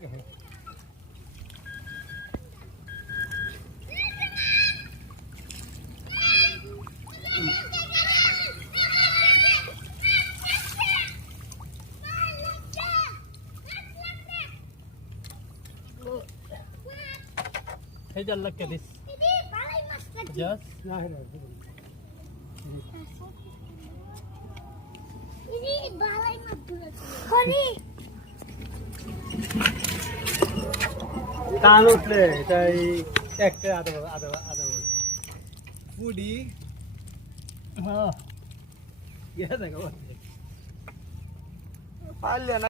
Hey, just look at this. Just. টান উঠলে এটাই একটা আধা আধা আধা পুডি হ্যাঁ ইয়ে দেখো পারলে না